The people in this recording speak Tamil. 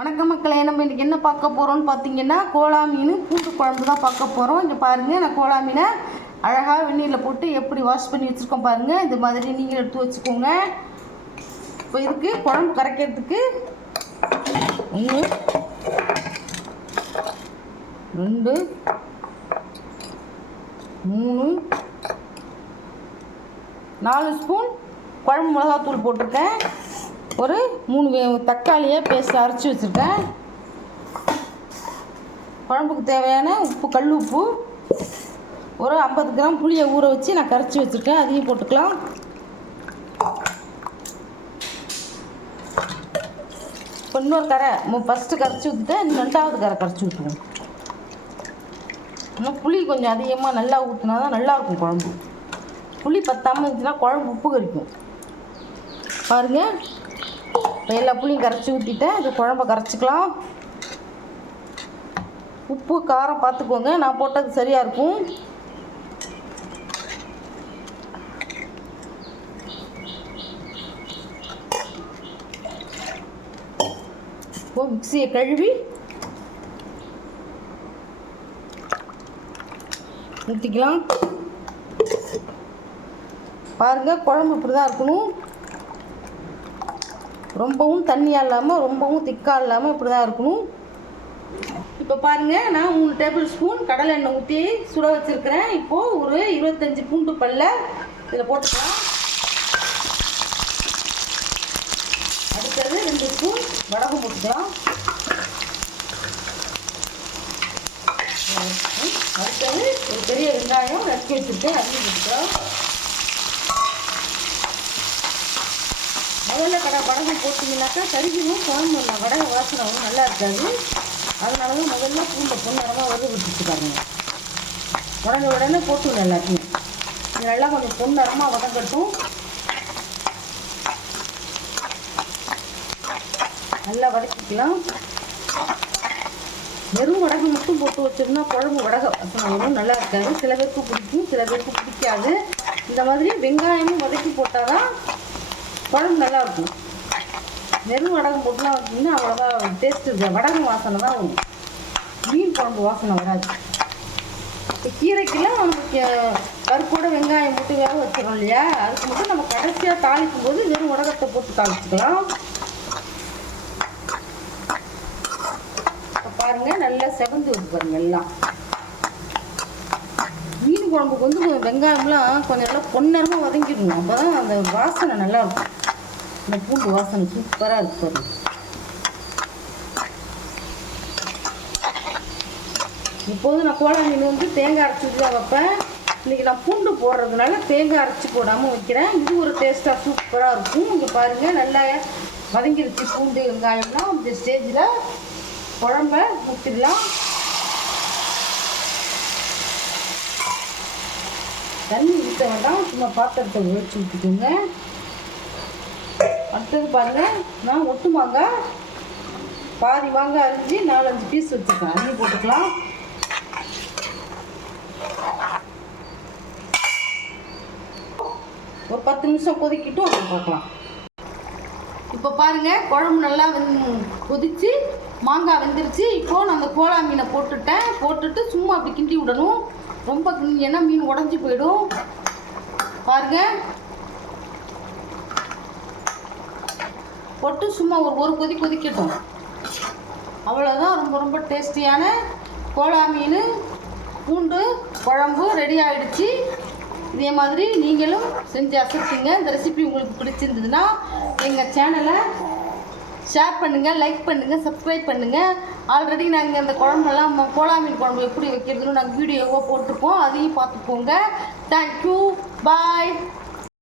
வணக்கம் மக்களே நம்ம இன்றைக்கி என்ன பார்க்க போகிறோம்னு பார்த்தீங்கன்னா கோலா மீன் பூண்டு குழம்பு தான் பார்க்க போகிறோம் இங்கே பாருங்கள் நான் கோலா மீனை அழகாக வெந்நீரில் போட்டு எப்படி வாஷ் பண்ணி வச்சுருக்கோம் பாருங்கள் இது மாதிரி நீங்கள் எடுத்து வச்சுக்கோங்க. இப்போ இதுக்கு குழம்பு கரைக்கிறதுக்கு ஒன்று ரெண்டு மூணு நாலு ஸ்பூன் குழம்பு மிளகாத்தூள் போட்டிருக்கேன். ஒரு மூணு தக்காளியை பேஸ்ட் அரைச்சி வச்சுருக்கேன். குழம்புக்கு தேவையான உப்பு கல் உப்பு. ஒரு ஐம்பது கிராம் புளியை ஊற வச்சு நான் கரைச்சி வச்சுருக்கேன். அதையும் போட்டுக்கலாம். இப்போ இன்னொரு கரை. ஃபஸ்ட்டு கரைச்சி ஊற்றிட்டேன் ரெண்டாவது கரை கரைச்சி ஊற்றுவோம் இன்னும் புளி கொஞ்சம் அதிகமாக நல்லா ஊற்றினா தான் நல்லாயிருக்கும் குழம்பு. புளி பத்தாமல் இருந்துச்சுன்னா குழம்பு உப்பு கறிக்கும் பாருங்கள் எல்லா புளியும் கரைச்சி ஊற்றிட்டேன் இது குழம்ப கரைச்சிக்கலாம். உப்பு காரம் பார்த்துக்கோங்க நான் போட்டது சரியாக இருக்கும். இப்போ மிக்சியை கழுவி. ஊற்றிக்கலாம் பாருங்கள் குழம்பு இப்படி தான் இருக்கணும். ரொம்பவும் தண்ணியாக இல்லாமல் ரொம்பவும் திக்காக இல்லாமல் இப்படி தான் இருக்கணும். இப்போ பாருங்கள் நான் மூணு டேபிள் ஸ்பூன் கடலை எண்ணெய் ஊற்றி சுட வச்சுருக்கிறேன். இப்போது ஒரு இருபத்தஞ்சி பூண்டு பல்ல இதில் போட்டுக்கலாம். அடுத்தது ரெண்டு ஸ்பூன் வடகு போட்டுக்கலாம். அடுத்தது ஒரு பெரிய வெங்காயம் நறுக்கி வச்சுருக்கேன் அரிஞ்சு போட்டுக்கலாம். முதல்ல கடை வடகம் போட்டிங்கனாக்கா கருகிடும் குழம்பு இல்லை வடக வாசனை வந்து நல்லா இருக்காது. அதனால தான் முதல்ல பூண்டை பொன்னரமாக வறுத்து விட்டுச்சு பாருங்க. உடனே உடனே போட்டுவிடும் எல்லாத்தையும். இது நல்லா கொஞ்சம் பொன்னரமாக வதங்கட்டும். நல்லா வதக்கிக்கலாம். வெறும் வடகு மட்டும் போட்டு வச்சிருந்தா குழம்பு வடக வாசனை வரும் நல்லா இருக்காது. சில பேருக்கு பிடிக்கும் சில பேருக்கு பிடிக்காது. இந்த மாதிரி வெங்காயமும் வதக்கி போட்டால் தான் குழம்பு நல்லா இருக்கும். வெறும் வடகம் போட்டுலாம் வச்சிங்கன்னா அவ்வளோதான் டேஸ்ட்டு இருக்காது வடகம் வாசனை தான் வரும். மீன் குழம்பு வாசனை வராது. இப்போ கீரைக்கெல்லாம் நமக்கு கருப்போட வெங்காயம் போட்டு வேக வச்சிடும் இல்லையா? அதுக்கு மட்டும் நம்ம கடைசியாக தாளிக்கும் போது வெறும் உடகத்தை போட்டு தாளிச்சுக்கலாம். இப்போ பாருங்கள் நல்லா செவந்து வருது பாருங்கள் எல்லாம். மீன் குழம்புக்கு வந்து கொஞ்சம் வெங்காயம்லாம் கொஞ்சம் நல்லா பொன்னரமாக வதங்கிடணும். அப்போ தான் அந்த வாசனை நல்லா இருக்கும் இந்த பூண்டு வாசனை சூப்பராக இருக்கு பாருங்க. இப்போது நான் கோலா மீன் வந்து தேங்காய் அரைச்சி தான் வைப்பேன். இன்றைக்கி நான் பூண்டு போடுறதுனால தேங்காய் அரைச்சி போடாமல் வைக்கிறேன். இது ஒரு டேஸ்ட்டாக சூப்பராக இருக்கும். இங்கே பாருங்கள் நல்லா வதங்கிருச்சு பூண்டு வெங்காயம்லாம். இந்த ஸ்டேஜில் குழம்ப ஊற்றிடலாம் தண்ணி ஊற்ற வேண்டாம். சும்மா பாத்திரத்தை உழைச்சி விட்டுக்கோங்க அடுத்தது பாருங்க நான் ஒட்டு மாங்காய் பாதி மாங்காய் அரிஞ்சு நாலஞ்சு பீஸ் வச்சுருக்கேன். அரிஞ்சு போட்டுக்கலாம். ஒரு பத்து நிமிஷம் கொதிக்கிட்டு அப்புறம் பார்க்கலாம். இப்போ பாருங்க குழம்பு நல்லா வெந் கொதிச்சு மாங்காய் வெந்துருச்சு. இப்போது நான் அந்த கோலா மீனை போட்டுட்டேன். போட்டுட்டு சும்மா அப்படி கிண்டி விடணும். ரொம்ப ஏன்னா மீன் உடஞ்சி போயிடும். பாருங்க. போட்டு சும்மா ஒரு ஒரு கொதி கொதிக்கட்டும். அவ்வளோதான் ரொம்ப ரொம்ப டேஸ்டியான கோலா மீன். பூண்டு குழம்பு ரெடி ஆகிடுச்சு இதே மாதிரி நீங்களும் செஞ்சு அசைச்சிங்க. இந்த ரெசிபி உங்களுக்கு பிடிச்சிருந்ததுன்னா எங்கள் சேனலை ஷேர் பண்ணுங்கள் லைக் பண்ணுங்கள் சப்ஸ்கிரைப் பண்ணுங்கள் ஆல்ரெடி நாங்கள் அந்த குழம்பெல்லாம் கோலா மீன் குழம்பு எப்படி வைக்கிறதுன்னு நாங்கள் வீடியோவாக போட்டிருக்கோம். அதையும் பார்த்துக்கோங்க. Thank you bye